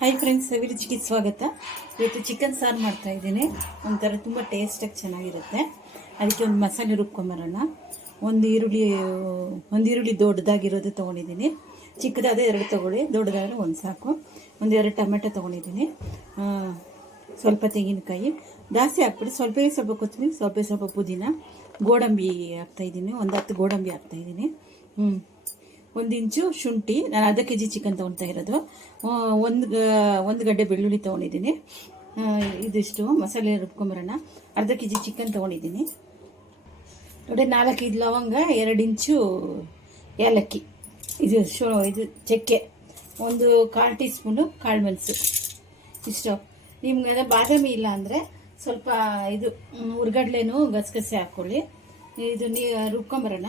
Hi friends, ಅಭಿರುಚಿಗೆ ಸ್ವಾಗತ. ಇವತ್ತು chicken ಸಾರು ಮಾಡ್ತಾ ಇದ್ದೀನಿ. ಒಂಥರ ತುಂಬ ಟೇಸ್ಟಾಗಿ ಚೆನ್ನಾಗಿರುತ್ತೆ. ಅದಕ್ಕೆ ಒಂದು ಮಸಾಲೆ ರುಬ್ಕೊಂಬರೋಣ. ಒಂದು ಈರುಳ್ಳಿ ದೊಡ್ಡದಾಗಿರೋದು ತೊಗೊಂಡಿದ್ದೀನಿ. ಚಿಕ್ಕದಾದ 2 ತೊಗೊಳ್ಳಿ, ದೊಡ್ಡದಾದ್ರೆ 1 ಸಾಕು. 2 ಟೊಮೆಟೊ ತೊಗೊಂಡಿದ್ದೀನಿ. ಸ್ವಲ್ಪ ತೆಂಗಿನಕಾಯಿ ಜಾಸ್ತಿ ಹಾಕ್ಬಿಟ್ಟು, ಸ್ವಲ್ಪ ಕೊತ್ತಂಬರಿ, ಸ್ವಲ್ಪ ಪುದೀನ, ಗೋಡಂಬಿ ಹಾಕ್ತಾಯಿದ್ದೀನಿ. 10 ಗೋಡಂಬಿ ಹಾಕ್ತಾಯಿದ್ದೀನಿ. 1 ಇಂಚು ಶುಂಠಿ. ನಾನು ಅರ್ಧ ಕೆಜಿ ಚಿಕನ್ ತೊಗೊಳ್ತಾ ಇರೋದು. ಒಂದು ಗಡ್ಡೆ ಬೆಳ್ಳುಳ್ಳಿ ತೊಗೊಂಡಿದ್ದೀನಿ. ಇದಿಷ್ಟು ಮಸಾಲೆ ರುಬ್ಕೊಂಬರೋಣ. ಅರ್ಧ ಕೆಜಿ ಚಿಕನ್ ತೊಗೊಂಡಿದ್ದೀನಿ. ನೋಡಿ, 4 ಲವಂಗ, 2 ಇಂಚು ಏಲಕ್ಕಿ, ಇದು ಚಕ್ಕೆ, 1/4 ಟೀ ಸ್ಪೂನು ಕಾಳು ಮೆಣಸು. ಇಷ್ಟು. ನಿಮ್ಗೆ ಬಾದಾಮಿ ಇಲ್ಲ ಅಂದರೆ ಸ್ವಲ್ಪ ಇದು ಹುರ್ಗಡ್ಲೆನೂ ಗಸಗಸೆ ಹಾಕ್ಕೊಳ್ಳಿ. ಇದು ರುಬ್ಕೊಂಬರೋಣ.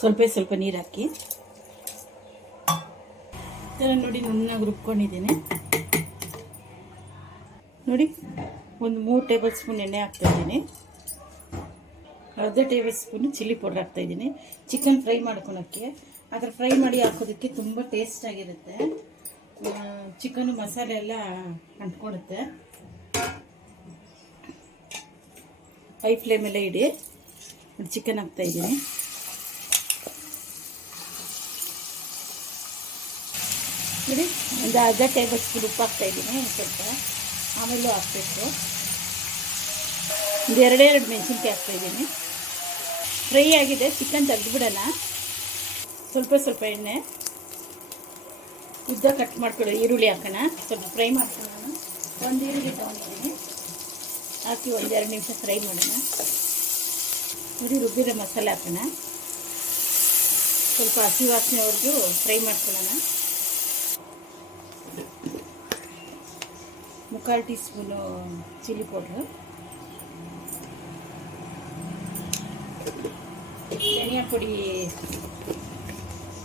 ಸ್ವಲ್ಪ ನೀರು ಹಾಕಿ ನೋಡಿ, ನುಣ್ಣಗೆ ರುಬ್ಕೊಂಡಿದ್ದೀನಿ. ನೋಡಿ, 3 ಟೇಬಲ್ ಸ್ಪೂನ್ ಎಣ್ಣೆ ಹಾಕ್ತಾಯಿದ್ದೀನಿ. ಅರ್ಧ ಟೇಬಲ್ ಸ್ಪೂನು ಚಿಲ್ಲಿ ಪೌಡ್ರ್ ಹಾಕ್ತಾಯಿದ್ದೀನಿ. ಚಿಕನ್ ಫ್ರೈ ಮಾಡ್ಕೊಳಕ್ಕೆ, ಅದರ ಫ್ರೈ ಮಾಡಿ ಹಾಕೋದಕ್ಕೆ ತುಂಬ ಟೇಸ್ಟಾಗಿರುತ್ತೆ. ಚಿಕನು ಮಸಾಲೆ ಎಲ್ಲ ಅಂಟ್ಕೊಳುತ್ತೆ. ಹೈ ಫ್ಲೇಮಲ್ಲೇ ಇಡಿ. ಚಿಕನ್ ಹಾಕ್ತಾಯಿದ್ದೀನಿ. ನೋಡಿ, ಒಂದು ಅರ್ಧ ಟೇಬಲ್ ಸ್ಪೂನ್ ಉಪ್ಪು ಹಾಕ್ತಾಯಿದ್ದೀನಿ. ಸ್ವಲ್ಪ ಆಮೇಲೂ ಹಾಕಬೇಕು. 2 ಮೆಣಸಿನ್ಕಾಯಿ ಹಾಕ್ತಾಯಿದ್ದೀನಿ. ಫ್ರೈ ಆಗಿದೆ. ಚಿಕನ್ ತೆಗೆದುಬಿಡೋಣ. ಸ್ವಲ್ಪ ಎಣ್ಣೆ ಉದ್ದ ಕಟ್ ಮಾಡ್ಕೊಳ್ಳಿ. ಈರುಳ್ಳಿ ಹಾಕೋಣ. ಸ್ವಲ್ಪ ಫ್ರೈ ಮಾಡ್ಕೊಳ್ಳೋಣ. 1 ಈರುಳ್ಳಿ ತೊಗೊಂಡಿದ್ದೀನಿ. ಹಾಕಿ 1-2 ನಿಮಿಷ ಫ್ರೈ ಮಾಡೋಣ. ನೋಡಿ, ರುಬ್ಬಿರೋ ಮಸಾಲೆ ಹಾಕೋಣ. ಸ್ವಲ್ಪ ಹಸಿ ವಾಸನೆವರೆಗೂ ಫ್ರೈ ಮಾಡ್ಕೊಳ್ಳೋಣ. 1/4 ಟೀ ಸ್ಪೂನು ಚಿಲ್ಲಿ ಪೌಡ್ರು, ಧನಿಯಾ ಪುಡಿ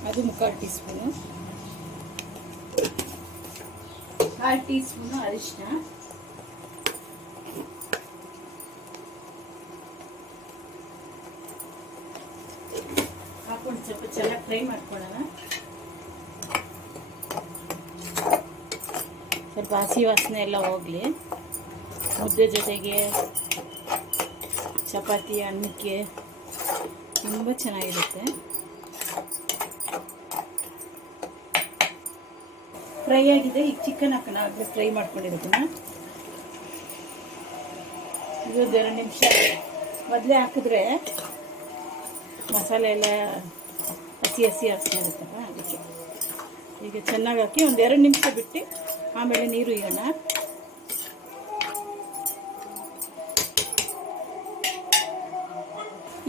ಅದು 1/4 ಟೀ ಸ್ಪೂನು, 1/2 ಟೀ ಸ್ಪೂನು ಅರಿಶಿನ, ಹಾಕೊಂಡು ಸ್ವಲ್ಪ ಚೆನ್ನಾಗಿ ಫ್ರೈ ಮಾಡ್ಕೊಳ್ಳೋಣ. ಸ್ವಲ್ಪ ಹಸಿ ವಾಸನೆ ಎಲ್ಲ ಹೋಗಲಿ. ಮುದ್ದೆ ಜೊತೆಗೆ, ಚಪಾತಿ, ಅನ್ನಕ್ಕೆ ತುಂಬ ಚೆನ್ನಾಗಿರುತ್ತೆ. ಫ್ರೈ ಆಗಿದೆ. ಈಗ ಚಿಕನ್ ಹಾಕೋಣ. ಆಗಲೇ ಫ್ರೈ ಮಾಡ್ಕೊಂಡಿರೋದನ್ನ ಇದು 2 ನಿಮಿಷ ಮೊದಲೇ ಹಾಕಿದ್ರೆ ಮಸಾಲೆ ಎಲ್ಲ ಹಸಿ ವಾಸನೆ ಇರುತ್ತಲ್ಲ, ಅದಕ್ಕೆ ಈಗ ಚೆನ್ನಾಗಿ ಹಾಕಿ 2 ನಿಮಿಷ ಬಿಟ್ಟು ಆಮೇಲೆ ನೀರು ಇಡೋಣ.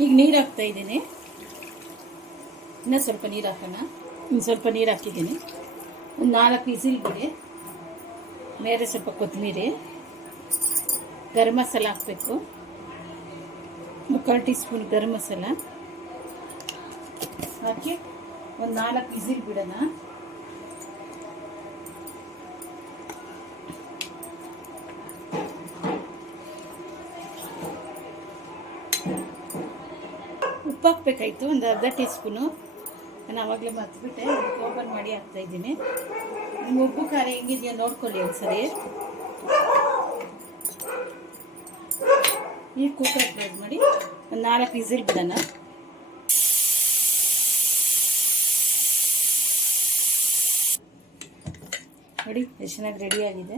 ಈಗ ನೀರು ಹಾಕ್ತಾಯಿದ್ದೀನಿ. ಇನ್ನೂ ಸ್ವಲ್ಪ ನೀರು ಹಾಕೋಣ. ಸ್ವಲ್ಪ ನೀರು ಹಾಕಿದ್ದೀನಿ. 4 ವಿಸಿಲ್ ಬಿಡಿ. ಮೇಲೆ ಸ್ವಲ್ಪ ಕೊತ್ತಂಬರಿ, ಗರಂ ಮಸಾಲ ಹಾಕಬೇಕು. 1/4 ಟೀ ಸ್ಪೂನ್ ಗರಂ ಮಸಾಲ ಹಾಕಿ 4 ವಿಸಿಲ್ ಬಿಡೋಣ. ಉಪ್ಪು ಹಾಕಬೇಕಾಯ್ತು. ಅರ್ಧ ಟೀ ಸ್ಪೂನು. ನಾನು ಆವಾಗಲೇ ಮರ್ತ್ಬಿಟ್ಟೆ. ಓಪನ್ ಮಾಡಿ ಹಾಕ್ತಾಯಿದ್ದೀನಿ. ನಿಮ್ಮ ಉಪ್ಪು ಖಾರ ಹೆಂಗಿದೆಯೋ ನೋಡ್ಕೊಳ್ಳಿ ಒಂದ್ಸರಿ. ಈ ಕುಕ್ಕರ್ ಕ್ಲೋಸ್ ಮಾಡಿ 4 ವಿಸಿಲ್ ಬಿಡೋಣ. ನೋಡಿ, ಎಷ್ಟು ಚೆನ್ನಾಗಿ ರೆಡಿಯಾಗಿದೆ.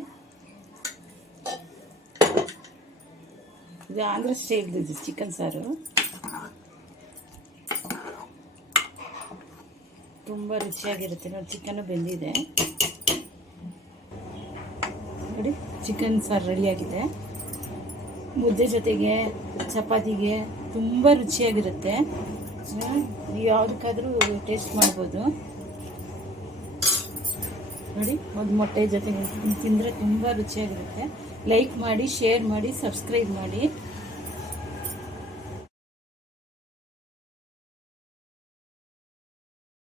ಇದು ಆಂಧ್ರ ಸ್ಟೈಲ್ದು ಚಿಕನ್ ಸಾರು. ತುಂಬ ರುಚಿಯಾಗಿರುತ್ತೆ. ನೋಡಿ, ಚಿಕನ್ನು ಬೆಂದಿದೆ. ನೋಡಿ, ಚಿಕನ್ ಸಾರು ರೆಡಿಯಾಗಿದೆ. ಮುದ್ದೆ ಜೊತೆಗೆ, ಚಪಾತಿಗೆ ತುಂಬ ರುಚಿಯಾಗಿರುತ್ತೆ. ಯಾವುದಕ್ಕಾದರೂ ಟೇಸ್ಟ್ ಮಾಡ್ಬೋದು. ನೋಡಿ, ಒಂದು ಮೊಟ್ಟೆ ಜೊತೆಗೆ ತಿಂದರೆ ತುಂಬ ರುಚಿಯಾಗಿರುತ್ತೆ. ಲೈಕ್ ಮಾಡಿ, ಶೇರ್ ಮಾಡಿ, ಸಬ್ಸ್ಕ್ರೈಬ್ ಮಾಡಿ.